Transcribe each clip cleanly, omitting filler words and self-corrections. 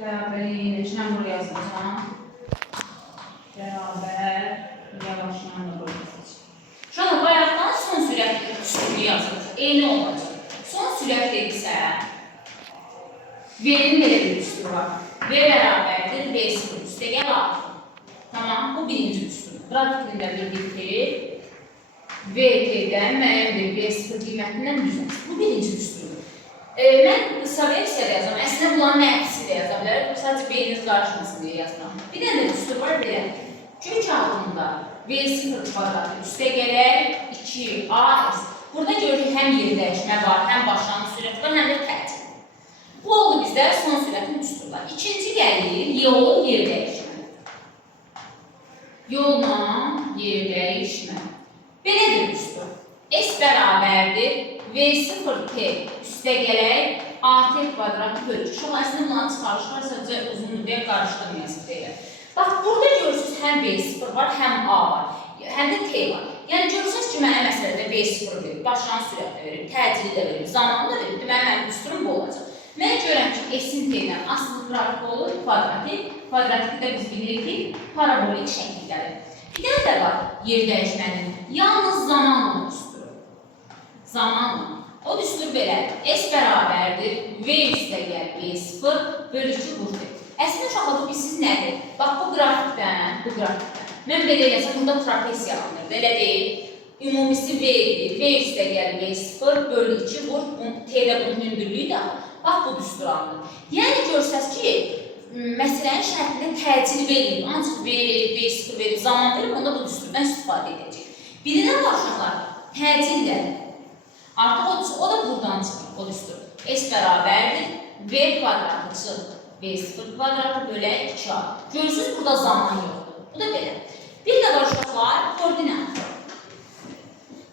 Beraber iyileşen buraya yazacağım. Beraber yavaşlayan da buraya yazacağım. Şu anda bayraktan son sürətli üstünlüğü yazılır. Eyni olacaq. Son sürət dedirsə, V'nin belə bir üstü var. V bərabərdir, V0 üstəgəl A. Tamam, bu birinci üstü. Grafikində bildik ki, VT-dən müəyyən bir V0 qiymətindən düzəlsin. Bu birinci üstüdür. Mən qısa versiyada yazıram. Əslində bunların əksi də yaza bilərəm. Sadəcə beyniniz qarışmasın deyə yazıram. Bir dənə də üstü var belə. Kök altında V0 kvadratı üstəgələr 2AS. Burada görürük həm yer dəyişmə var, həm başlanğıc sürət var, həm də tətil. Bu oldu bizdə son sürətin üstüdür. İkinci gəlir yol yer dəyişmə. Yolla yer dəyişmə. Belədir üstü. S bərabərdir V0T üstəgələr AT kvadratı bölür. Şu an əslində bunların çıxarışlar sadəcə uzunluq deyə qarışdırmayasın deyə. Bax, burada görürsünüz həm V0 var, həm A var, həm də T var. Yəni görürsünüz ki, mənə məsələdə V0 verir, başlanğıc sürətlə verir, təcili də verir, zamanı da verir. Deməli, mənim üstürüm bu olacaq. Mən görürəm ki, S-in T-dən asılı qrafik olur, kvadratik. Kvadratikdə biz bilirik ki, parabolik şəkildədir. Bir dənə də var yer dəyişmənin. Yalnız zamanla üstürü. Zamanla. O düstur belədir. S bərabərdir V üstəgəl V0 bölü 2 vurdu. Əslində uşaqlar, bu siz nədir? Bax, bu qrafikdən. Mən belə yazsam, burada trapez yalanır. Belə deyil. Ümumisi V-dir. V üstəgəl V0 bölü 2 vur. T-də bunun hündürlüyü də. Bax, bu düstur alınır. Yəni görsəz ki, məsələnin şərtində təcil verir. Ancaq V verir, V0 verir, zaman verir. Onda bu düsturdan istifadə edəcək. Birindən var uşaqlar, təcildir. Artıq o da buradan çıxır, o düstur. S bərabərdir. V kvadratı çıxır. V0 kvadratı bölə 2A. Görürsünüz, burada zaman yoxdur. Bu da belə. Bir də var uşaqlar, koordinat.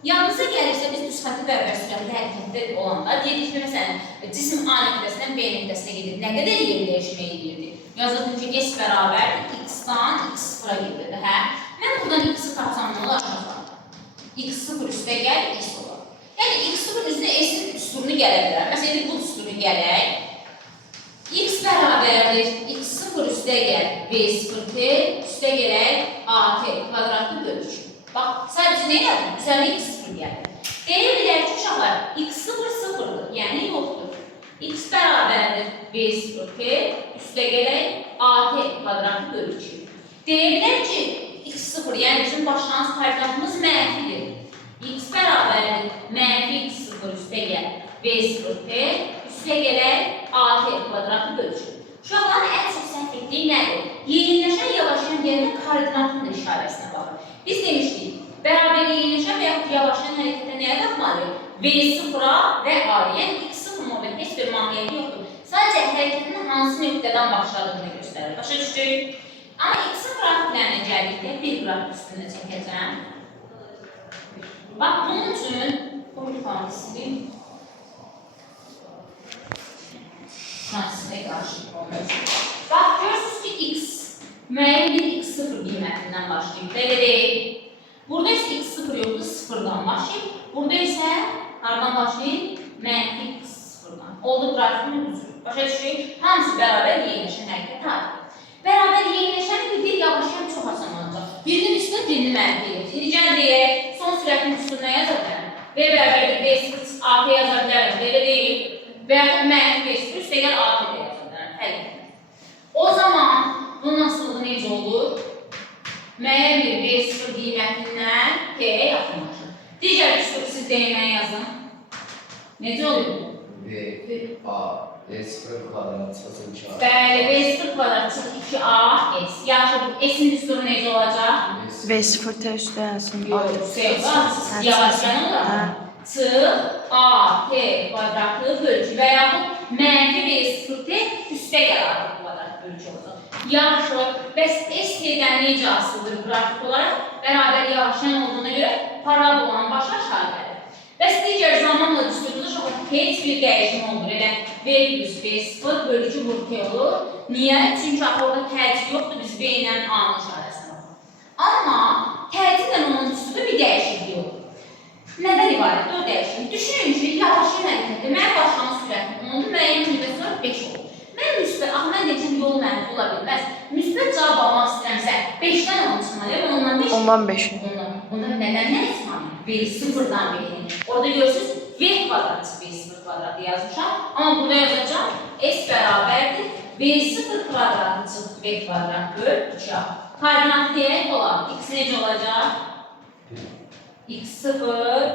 Yanınıza gəlirsə, biz düz xətti bərabər sürətli hərəkətdə olanda dedik ki, məsələn, cisim A nöqtəsindən B nöqtəsinə gedir. Nə qədər yer dəyişmə edirdi? Yazılır ki, S bərabərdir, X-dan X0-a gedirdi. Mən buradan X-i tapsam nə olacaq? X0 üstəgəl S olur. Yəni, X0 üzrə S-in düsturunu gələ bilər. Məsələn, bu düsturu gələk. X bərabərdir, X0 üstəgəl V0T üstəgələk AT kvadratlı bölür. Bax, sadəcə nə yazdım? Üzərində X0 gəlir. Deyə bilər ki, uşaqlar, X0 sıfırdır, yəni yoxdur. X bərabərdir V0T üstəgələk AT kvadratlı bölür 2. Deyə bilər ki, X0, yəni bizim başlanğıc koordinatımız mənfidir. X bərabərdir mənfi X0 üstəgəl V0T üstəgələk AT kvadratlı bölür 2. Uşaqların ən çox səhv etdiyi nədir? Yeniləşən, yavaşlayan gəlmə koordinatının işarəsinə baxır. Biz demişdik, bərabər yeniləşən və yaxud yavaşlayan hərəkətə nəyə baxmalıyıq? V0-a və A-ya, yəni X0 modeli heç bir mahiyyəti yoxdur. Sadəcə hərəkətinin hansı nöqtədən başladığını göstərir. Başa düşdük? Amma X-in qrafiklərinə gəldikdə bir qrafik üstündə çəkəcəm. Bax, bunun üçün bu ifadəsini sizə qarşı olmalısınız. Bax, görürsünüz ki, X müəyyən bir X0 qiymətindən başlayıb. Belə deyil. Burada isə X0 yoxdur, 0-dan başlayıb. Burada isə hardan başlayıb? Mənfi X0-dan. Oldu qrafikin üzrü. Başa düşürük. Hamısı bərabər yeniləşən hərəkət hadır. Bərabər yeniləşən bir yavaşlayan çox asan olacaq. Birinin üstünə birini mənfi edir. İndi gəl deyək, son sürətin üstünə yaza bilərəm. V bərabərdir V0 AT yaza bilərəm. Belə deyil. Və yaxud mənfi V0 üstəgəl AT də yaza bilərəm. Həll etmək. O zaman bunun asılığı necə olur? Müəyyən bir V0 qiymətindən T-yə yaxınlaşır. Digər üstü siz deyilməni yazın. Necə olur? V0 kvadrat çıxır 2A. Bəli, V0 kvadrat çıxır 2A S. Yaxşı, S-in üstü necə olacaq? V0T üstə yazın. Yox, yavaşlayan olaraq. Çıx A, T kvadratlı bölgü və yaxud mənfi V0T üstə gəlir kvadrat bölgü olacaq. Yaxşı, bəs S-T-dən necə asılıdır qrafik olaraq? Bərabər yavaşlayan olduğuna görə parabolanın başı aşağı gəlir. Bəs digər zamanla düsturda heç bir dəyişim olmur. Elə V plus V0 bölgü vur T olur. Niyə? Çünki orada təcil yoxdur, biz V ilə A-nın işarəsinə baxırıq. Amma təcillə onun düsturda bir dəyişiklik olur. Nədən ibarətdir o dəyişiklik? Düşünün ki, yavaşlayan hərəkətdə mənim başlanğıc sürətim 10-dur, müəyyən müddət sonra 5 olur. Mən müstəq, mən deyəcəm, Ondan 5. Bunda neden ne etmem? B sıfırdan B'nin. Orada görürsünüz V kvadrat B sıfır kvadratı yazmışam. Ama burada yazacağım S beraberdir. B sıfır kvadratı çıktı B kvadrat böl 2A. Koordinat diyerek olan X nece olacak? X sıfır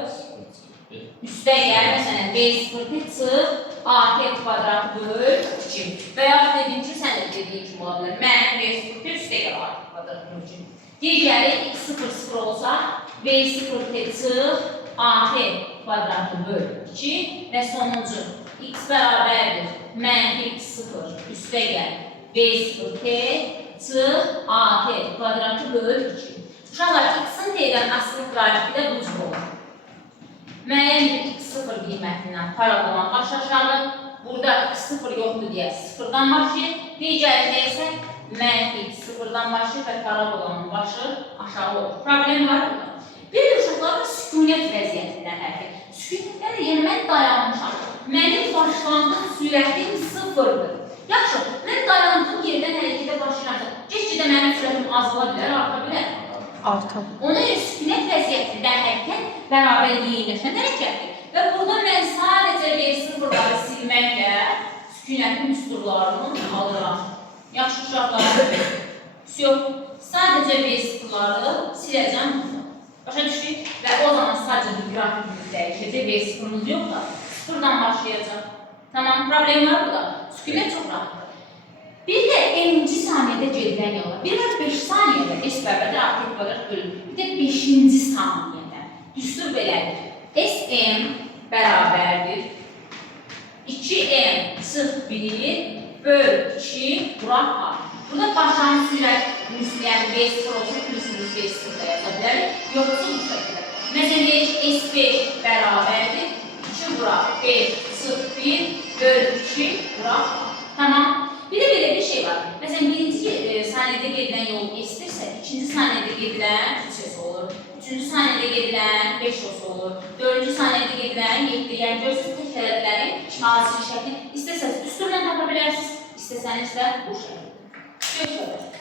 üste gel mesela B sıfır çık A kvadrat böl 2. Veya dediğim için sen de dediğin gibi olabilir. Ben B sıfır üste gel A kvadrat böl 2. Diğerleri x 0 0 olsa b 0 çık at kvadratı böl 2 ve sonuncu x beraberdir mənfi x 0 üste gel b 0 çık at kvadratı böl 2. Uşaqlar x-in t'dən asılı qrafiqi də bu cür olur. Müəyyən bir x 0 qiymətindən parabolan baş aşağı. Burada x 0 yoxdur deyə 0-dan başlayır. Digərində isə mənfi x 0-dan başlayır və parabolanın başı aşağı olur. Problem var burada. Bir də uşaqların sükunət vəziyyətindən hərəkət. Sükunətdə yəni mən dayanmışam. Mənim başlanğıc sürətim 0-dır. Yaxşı, mən dayandığım yerdən hərəkətə başlayıram. Get-gedə mənim sürətim azala bilər, arta bilər. Artar. Ona görə sükunət vəziyyətində hərəkət bərabər yeyinləşən hərəkətdir. Və burada mən sadəcə V0-ları silməklə sükunətin üstürlarını alıram. Yaxşı uşaqlar, sadəcə V0-ları siləcəm bunu. Başa düşük və o zaman sadəcə bir qrafikimiz dəyişəcək, V0-ımız yox da 0-dan başlayacaq. Tamam, problem var burada. Sükunət çox rahatdır. Bir də 50-ci saniyədə gedilən yola. Bir və 5 saniyədə S bərabərdir artıq kvadrat bölünür. Bir də 5-ci saniyədə. Düstur belədir. SM bərabərdir 2M çıx 1 böl 2 buraq A. Burada başlanğıc sürət müsləyən V0 olsa plusumuz V0 da yaza bilərik. Yoxsa bu şəkildə. Məsələn, deyək ki, S5 bərabərdir 2 buraq 5 çıx 1 böl 2 buraq A. Tamam. Bir də belə bir şey var. Məsələn, birinci saniyədə gedilən yol S-dirsə, ikinci saniyədə gedilən 3S olur. Üçüncü saniyədə gedilən 5S olur. Dördüncü saniyədə gedilən 7. Yəni, görürsünüz, tək ədədlərin nazil şəkli. İstəsəniz düsturla tapa bilərsiniz, istəsəniz də bu şəkildə. Görüşürüz.